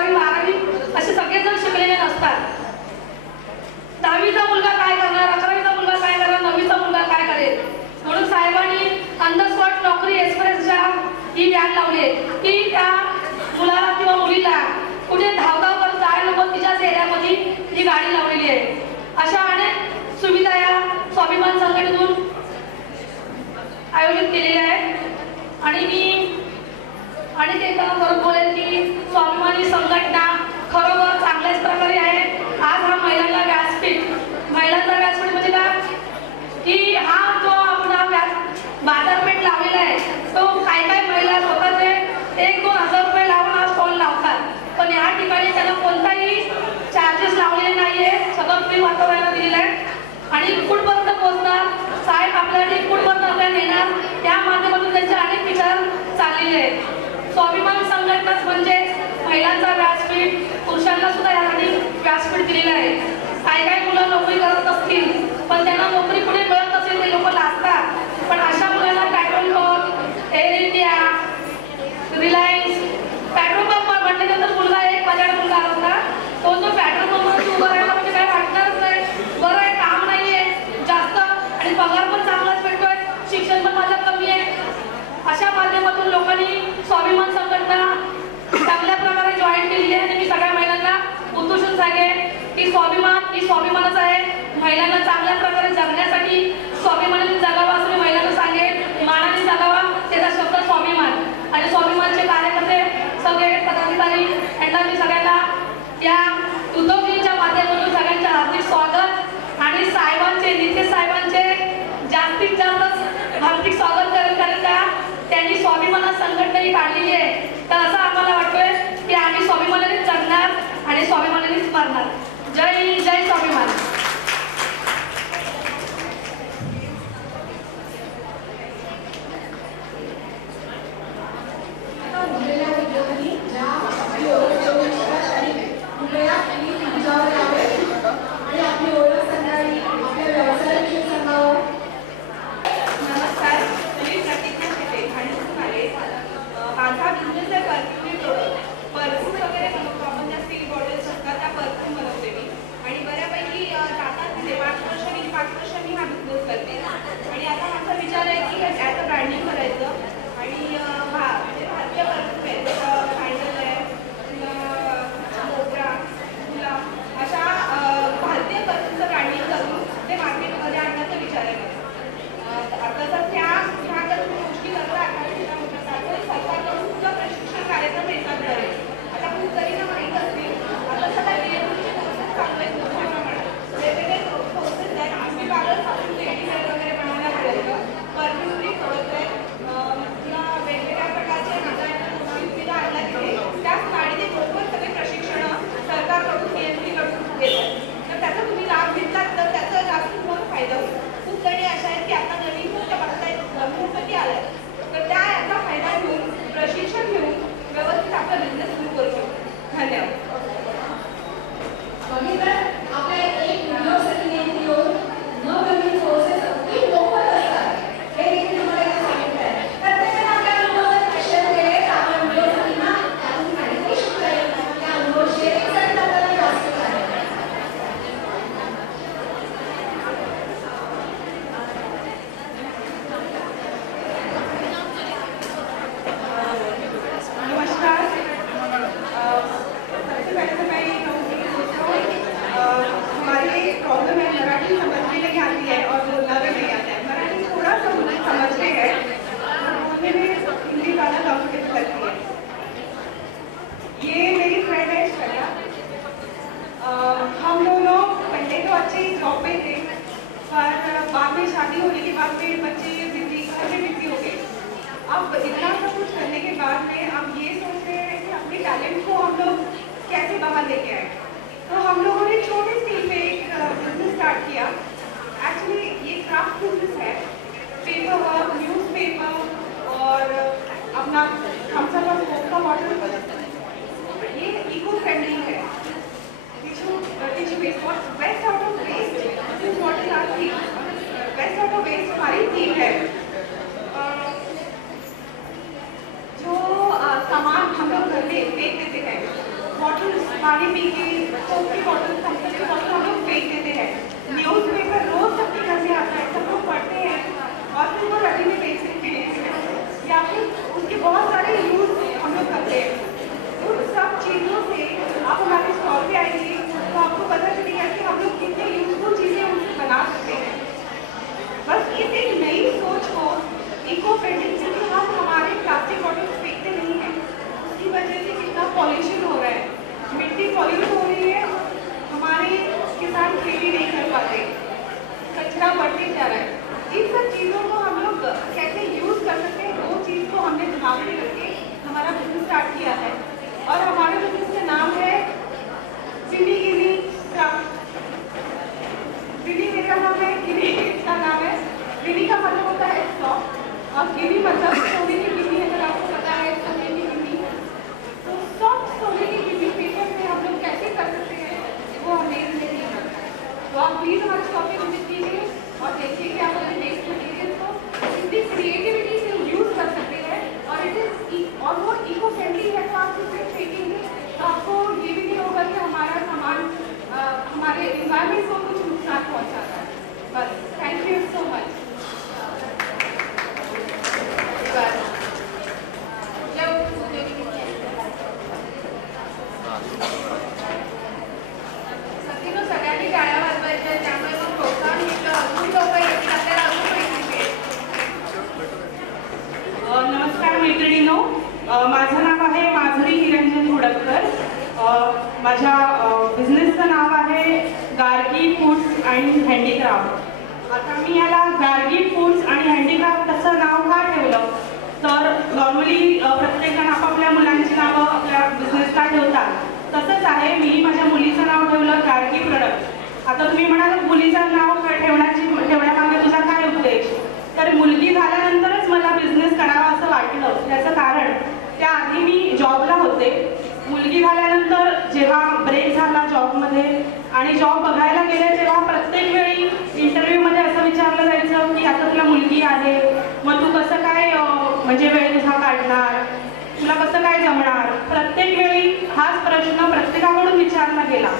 11वी 12वी असे सगळेजण शिकलेले नसतात. 10वीचा मुलगा काय करणार, 11वीचा मुलगा काय करणार, 9वीचा मुलगा काय करेल. म्हणून साहेबांनी ऑन द स्पॉट नोकरी एक्सप्रेसच्या ही व्हॅन लावली की त्या मुलाला किंवा मुलीला कुठे धावधाव करत जायला नको, तिच्याच एरियामध्ये ही गाडी लावलेली आहे. अशा अनेक सुविधा या स्वाभिमान संघटनेतून आयोजित केलेल्या आहेत. आणि मी आणि ते परत बोलेल की स्वाभिमानी संघटना खरोखर चांगल्याच प्रकारे आहे. आज हा महिलांना व्यासपीठ, महिलांचा व्यासपीठ म्हणजे काय की हा जो आपण बाजारपेठ लावलेला आहे तो काय काय महिला स्वतःचे 1-2 हजार रुपये लावून हा स्टॉल लावतात. पण या ठिकाणी त्यांना कोणताही चार्जेस लावलेले नाहीये, सगळं फ्री वातावरणाला दिलेलं आहे. आणि कुठपर्यंत पोहोचणार साहेब आपल्याकडे कुठपर्यंत नेणार त्या माध्यमातून त्यांचे अनेक विचार चाललेले आहेत. स्वाभिमान संघटनाच म्हणजे महिलांचा व्यासपीठ, पुरुषांना सुद्धा यासाठी व्यासपीठ दिलेलं आहे. काही मुलं नोकरी करत असतील पण त्यांना नोकरी कुठे मिळत नसेल ते लोक लाजतात. पण अशा मुलांना petrol pump, air India, Reliance, petrol pump म्हटल्यानंतर मुलगा एक माझ्याकडे मुलगा होता तो पेट्रोल पंपवरती उभा राहिला म्हणजे काय वाटणारच नाही. बरं आहे, काम नाहीये जास्त आणि पगार पण चांगलाच भेटतोय, शिक्षण पण माझं कमी आहे. अशा माध्यमातून लोकांनी स्वाभिमान संघटना चांगल्या प्रकारे जॉईन केलेली आहे. आणि मी सगळ्या महिलांना उद्देशून सांगेन की स्वाभिमान ही स्वाभिमानच आहे. महिलांना चांगल्या प्रकारे जगण्यासाठी स्वाभिमानाने जगावा असं मी महिलांना सांगेन. मानाने जगावा त्याचा शब्द स्वाभिमान. आणि स्वाभिमानचे कार्यकर्ते सगळे पदाधिकारी यांना मी सगळ्यांना या उद्योगीच्या माध्यमातून सगळ्यांचे हार्दिक स्वागत आणि साहेबांचे, नितेश साहेबांचे जास्तीत जास्त हार्दिक स्वागत करेल. कारण का त्यांनी स्वाभिमान संघटना ही काढलेली आहे. तर असं आम्हाला वाटतोय की आम्ही स्वाभिमानानेच जगणार आणि स्वाभिमानानेच मरणार. जय जय स्वाभिमान. पानी पी के कोक की बॉटल थम्स की बॉटल हम लोग फेंक देते हैं। न्यूज़पेपर रोज सबके घर में आता है, सब लोग पढ़ते हैं और फिर वो रद्दी में बेच देते हैं या फिर उसके बहुत सारे यूज हम लोग करते हैं। उन सब चीज़ों से आप हमारे स्टॉल पे आएंगे तो आपको पता चलेगा कि हम लोग कितने यूजफुल चीज़ें उनसे बना सकते हैं। बस इस एक नई सोच को इको फ्रेंडली, क्योंकि हम हमारे प्लास्टिक बॉटल्स फेंकते नहीं हैं, उसकी वजह से कितना पॉल्यूशन हो रहा है, मिट्टी पॉल्यूट हो रही है, हमारे किसान खेती नहीं कर पाते, कचरा बढ़ते जा रहा है। इन सब चीज़ों को हम लोग कैसे यूज़ कर सकते हैं, वो चीज़ को हमने दिमाग में रख के हमारा बिजनेस स्टार्ट किया है और हमारे बिजनेस का नाम है विनी गिनी क्राफ्ट। विनी मेरा नाम है, गिनी इसका नाम है। विनी का मतलब होता है सॉफ्ट और गिनी मतलब सोने की गिनी, अगर आपको पता है सोने की गिनी, तो सॉफ्ट सोने की गिनी पेपर में हम लोग कैसे कर सकते हैं वो हमें इसमें नहीं करता है। तो आप प्लीज़ हमारे शॉप पे विजिट कीजिए और देखिए कि आप अपने नेक्स्ट मटीरियल को इतनी क्रिएटिविटी से यूज़ कर सकते हैं और इट इज़ और वो इको फ्रेंडली है। तो आप इसे फेंकेंगे तो आपको ये भी नहीं होगा कि हमारा सामान हमारे इन्वायरमेंट को कुछ नुकसान पहुँचाता है। बस, थैंक यू सो मच। सगळ्यांनी टाळ्या वाजवायच्या, त्यामुळे मग प्रोत्साहन मिळतं, अजून लोक येतील, आपल्याला अजून माहिती मिळेल. नमस्कार मैत्रिणींनो, माझं नाव आहे माधुरी निरंजन हुडककर. माझ्या बिझनेसचं नाव आहे गार्गी फूड्स अँड हँडीक्राफ्ट. आता मी याला गार्गी फूड्स आणि हँडीक्राफ्ट असं नाव का ठेवलं, तर नॉर्मली प्रत्येकजण आपापल्या मुलांची नावं आपल्या बिझनेसला ठेवतात. तसंच आहे, मी माझ्या मुलीचं नाव ठेवलं गार्गी प्रोडक्ट. आता तुम्ही म्हणाल मुलीचं नाव ठेवण्यामागे तुझा काय उद्देश, तर मुलगी झाल्यानंतरच मला बिझनेस करावा असं वाटलं. त्याचं कारण त्याआधी मी जॉबला होते. मुलगी झाल्यानंतर जेव्हा ब्रेक झाला जॉबमध्ये आणि जॉब बघायला गेले तेव्हा प्रत्येक वेळी इंटरव्ह्यूमध्ये असं विचारलं जायचं की आता तुला मुलगी आहे, मग तू कसं काय म्हणजे वेळ तुझा काढणार, तुला कसं काय जमणार. प्रत्येक वेळी हाच प्रश्न प्रत्येकाकडून विचारला गेला.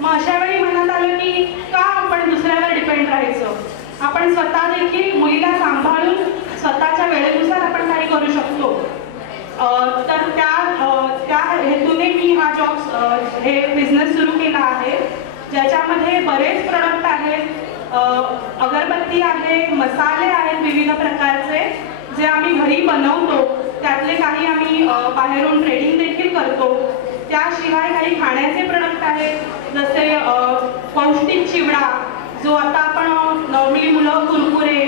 मग अशा वेळी मनात आलं की का आपण दुसऱ्यावर डिपेंड राहायचं, आपण स्वतः देखील मुलीला सांभाळून स्वतःच्या वेळेनुसार आपण काही करू शकतो. तर त्या हेतूने मी हा हे बिझनेस सुरू केला आहे, ज्याच्यामध्ये बरेच प्रोडक्ट आहेत. अगरबत्ती आहे, मसाले आहेत विविध प्रकारचे जे आम्ही घरी बनवतो, त्यातले काही आम्ही बाहेरून ट्रेडिंग देखील करतो. त्याशिवाय काही खाण्याचे प्रोडक्ट आहेत, जसे पौष्टिक चिवडा, जो आता आपण नॉर्मली मुलं कुरकुरे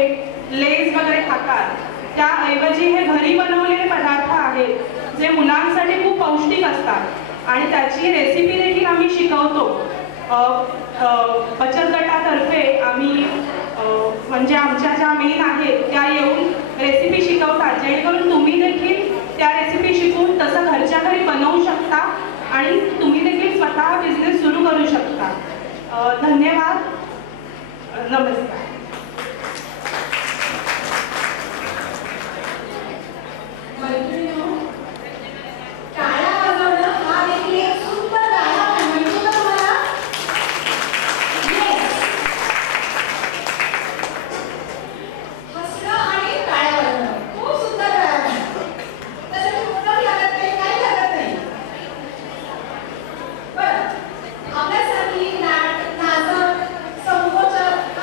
लेस वगैरे खातात, त्याऐवजी हे घरी बनवलेले पदार्थ आहेत जे मुलांसाठी खूप पौष्टिक असतात आणि त्याची रेसिपी देखील आम्ही शिकवतो. बचत गटातर्फे आम्ही म्हणजे आमच्या ज्या मेन आहेत त्या येऊन रेसिपी शिकवतात, जेणेकरून तुम्ही देखील त्या रेसिपी शिकून तसं घरच्या घरी बनवू शकता आणि तुम्ही देखील स्वतः बिझनेस सुरू करू शकता. धन्यवाद. नमस्कार. आपल्यासाठी नाटक, नाचक, संकोचक,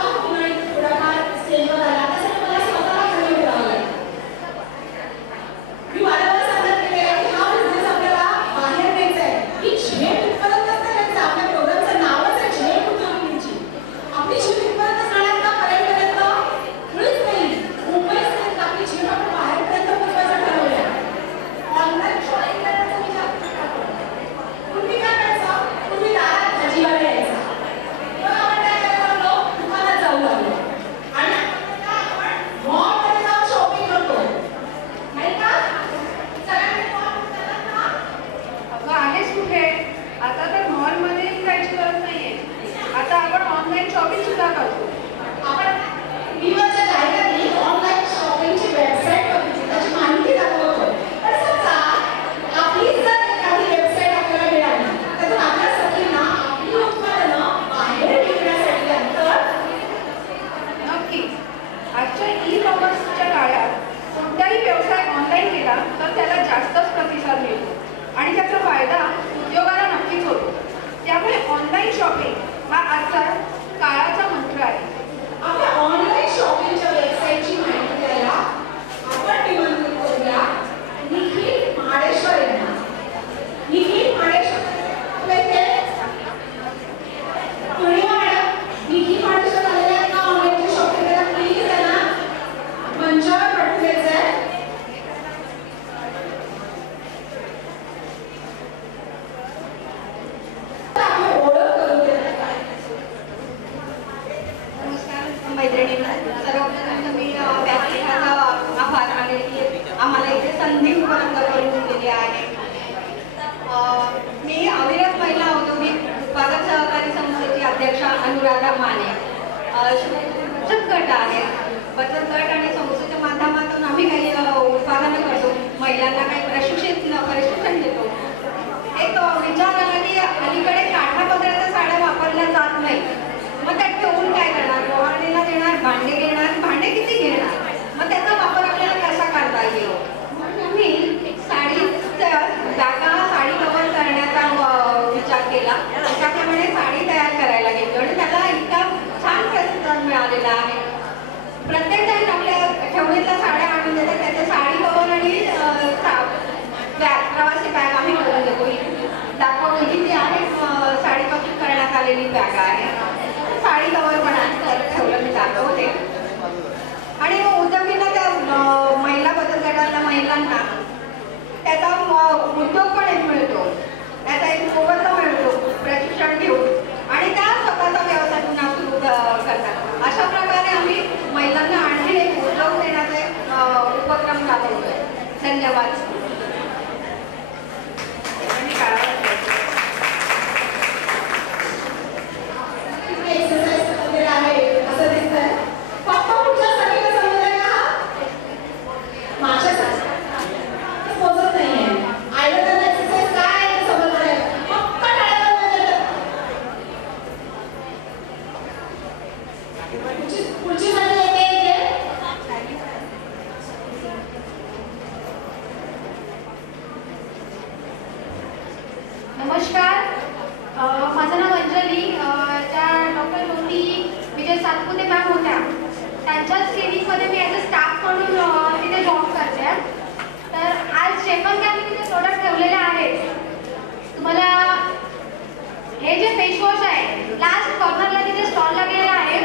अनुराधा माने. बचत गट आहे. बचत गट आणि संस्थेच्या माध्यमातून आम्ही काही उत्पादनं करतो. महिलांना काही प्रशिक्षण देतो. एक विचार आला की अलीकडे काठापदराच्या साड्या वापरल्या जात नाही. मग त्या ठेवून काय करणार? ओवाळणीला देणार, भांडे घेणार, भांडे किती घेणार? मग त्याचा वापर आपल्याला कसा करता येईल? मी साडीच्या बॅगा, साडी कव्हर करण्याचा विचार केला. त्याच्याप्रमाणे साडी तयार करायला घेतली आणि त्याला इतका छान प्रतिसाद मिळालेला आहे. प्रत्येक जण आपल्या ठेवणीतल्या साड्या आणून देतात. त्याचे साडी कव्हर आणि बॅग, प्रवासी बॅग आम्ही करून देतो. दाखवली ही जी आहे साडीपासून करण्यात आलेली बॅग आहे. साडी कव्हर पण ठेवलं मी दाखवते. आणि उद्योगींना त्या महिला बचत गटातल्या महिलांना त्याचा उद्योग पण एक मिळतो, त्याचा एक मोबदला मिळतो प्रशिक्षण घेऊन आणि त्या स्वतःचा व्यवसाय पुन्हा सुरू करतात. अशा प्रकारे आम्ही महिलांना आणखी एक उद्योग देण्याचे उपक्रम राबवतोय. धन्यवाद. नमस्कार, माझं नाव अंजली. त्या डॉक्टर ज्योती विजय सातपुते मॅम होत्या, त्यांच्याच क्लिनिकमध्ये मी ॲज अ स्टाफ म्हणून तिथे जॉब करते. तर आज जे पण काय मी तिथे प्रोडक्ट ठेवलेले आहेत, तुम्हाला हे जे फेसवॉश आहे लास्ट कॉर्नरला तिथे स्टॉल लागलेला आहे,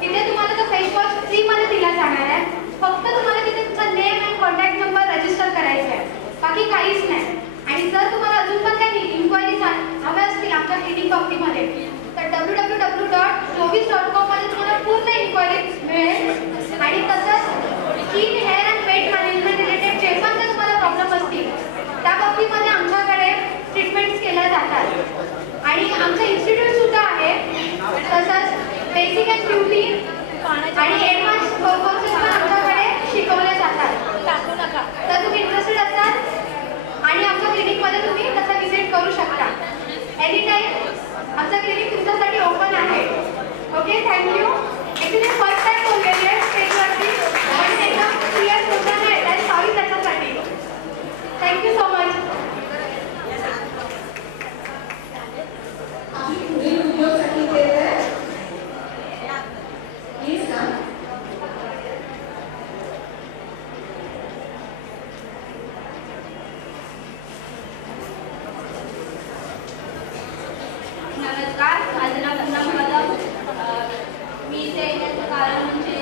तिथे तुम्हाला तो फेसवॉश फ्रीमध्ये दिला जाणार आहे. फक्त तुम्हाला तिथे तुमचा name and contact number register करायचा आहे, बाकी काहीच नाही. आणि जर तुम्हाला अजून पण काही इन्क्वायरी हव्या असतील आमच्या क्लिनिक बाबतीमध्ये तर www.jovis.com मध्ये तुम्हाला पूर्ण इन्क्वायरी मिळेल. आणि तसंच skin, hair and weight management related जे पण काही तुम्हाला प्रॉब्लेम असतील त्या बाबतीमध्ये आमच्याकडे ट्रीटमेंट्स केल्या जातात. आणि आमचं इन्स्टिट्यूट सुद्धा आहे. तसंच बेसिक अँड ब्युटी आणि ॲडव्हान्स कोर्सेस पण आमच्याकडे शिकवले जातात. तर तुम्ही इंटरेस्टेड असाल आणि आमच्या क्लिनिकमध्ये तुम्ही तसं विजिट करू शकता. एनी टाईम आमचं क्लिनिक तुमच्यासाठी ओपन आहे. Okay, thank you. Actually first time बोललेली आहे स्टेजवरती, पण एकदम क्लिअर बोलताना येत आहे. सॉरी त्याच्यासाठी. Thank you so much. नमस्कार, माझं नाव पूनम कदम. मी इथे येण्याचं कारण म्हणजे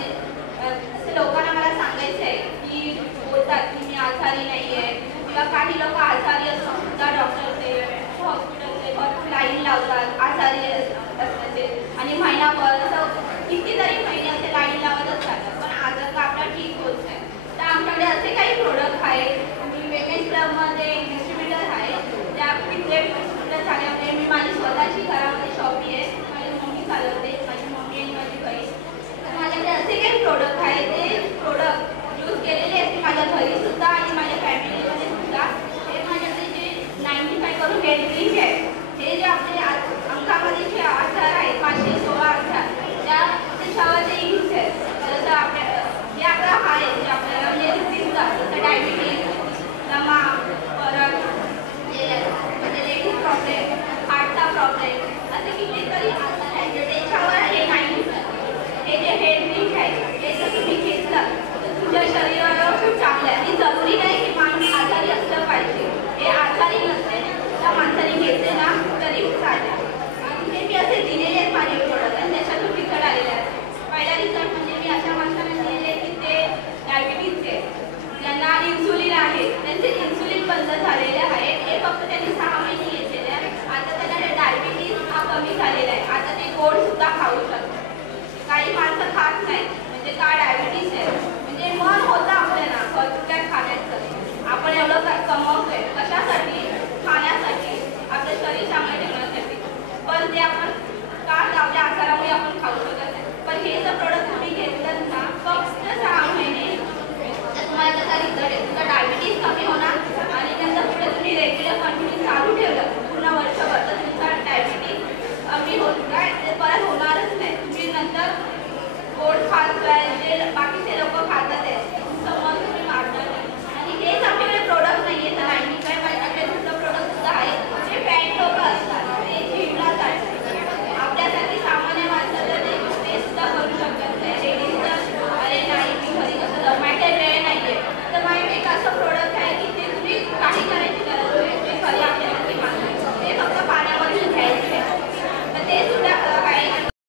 असं लोकांना मला सांगायचं आहे की बोलतात की मी आजारी नाही आहे किंवा काही लोक आजारी असून सुद्धा डॉक्टर